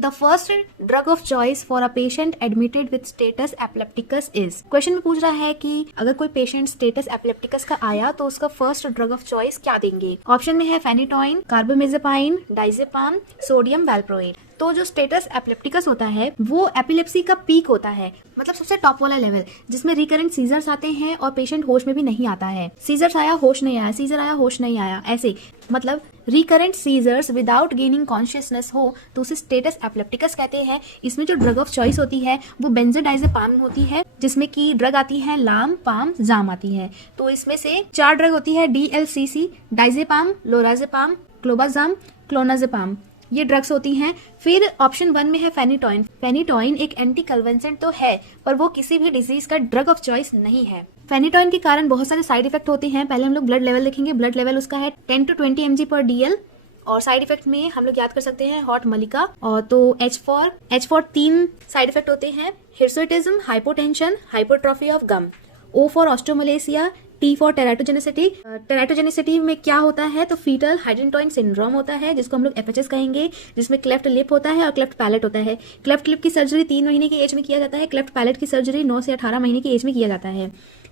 The first drug of choice for a patient admitted with status epilepticus is. Question में पूछ रहा है कि अगर कोई पेशेंट स्टेटस एपिलेप्टिकस का आया तो उसका फर्स्ट ड्रग ऑफ चॉइस क्या देंगे। ऑप्शन में है फेनिटोइन, कार्बामेज़ेपाइन, डाइज़ेपाम, सोडियम वैल्प्रोएट। तो जो स्टेटस एपिलेप्टिकस होता है वो एपिलेप्सी का पीक होता है, मतलब सबसे टॉप वाला लेवल, जिसमें रिकरेंट सीजर्स आते हैं और पेशेंट होश में भी नहीं आता है। सीजर्स आया होश नहीं आया, सीजर आया होश नहीं आया, ऐसे मतलब recurrent seizures without gaining consciousness हो तो उसे स्टेटस एपिलेप्टिकस कहते हैं। इसमें जो ड्रग ऑफ चॉइस होती है वो बेंजोडाइजेपाम होती है, जिसमें की ड्रग आती है लाम, पाम, जाम आती है। तो इसमें से 4 ड्रग होती है DLCC, डाइजेपाम, लोराजेपाम, क्लोबाजाम, क्लोनाजेपाम, ये ड्रग्स होती हैं। फिर ऑप्शन 1 में है फेनिटोइन। फेनिटोइन एक एंटी कन्वेंसेंट तो है पर वो किसी भी डिजीज का ड्रग ऑफ चॉइस नहीं है। फेनिटोइन के कारण बहुत सारे साइड इफेक्ट होते हैं। पहले हम लोग ब्लड लेवल देखेंगे। ब्लड लेवल उसका है 10 to 20 mg/dl और साइड इफेक्ट में हम लोग याद कर सकते हैं हॉट मलिका। और तो H4 3 साइड इफेक्ट होते हैं, hirsutism, hypotension, hypertrophy of gum. O for osteomalacia, T for teratogenicity. Teratogenicity में क्या होता है तो फीटल हाइड्रेंटोइन सिंड्रोम होता है, जिसको हम लोग FHS कहेंगे, जिसमें क्लेफ्ट लिप होता है और क्लेफ्ट पैलेट होता है। क्लेफ्ट लिप की सर्जरी 3 महीने की एज में किया जाता है, क्लेफ्ट पैलेट की सर्जरी 9 से 18 महीने की एज में किया जाता है।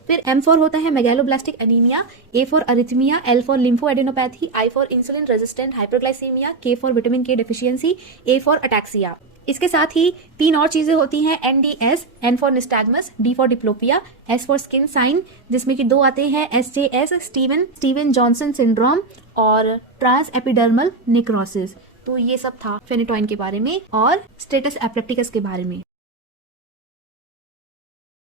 फिर M फॉर होता है megaloblastic anaemia, A for arrhythmia, L for lymphadenopathy, I for insulin resistant hyperglycaemia, K for vitamin K deficiency, A for ataxia. इसके साथ ही 3 और चीजें होती हैं NDS, N for nystagmus, D for diplopia, S for skin sign, जिसमें कि 2 आते हैं SJS, स्टीवन जॉनसन सिंड्रोम और ट्रांस एपिडर्मल नेक्रोसिस। तो ये सब था फेनिटोइन के बारे में और स्टेटस एपिलेप्टिकस के बारे में।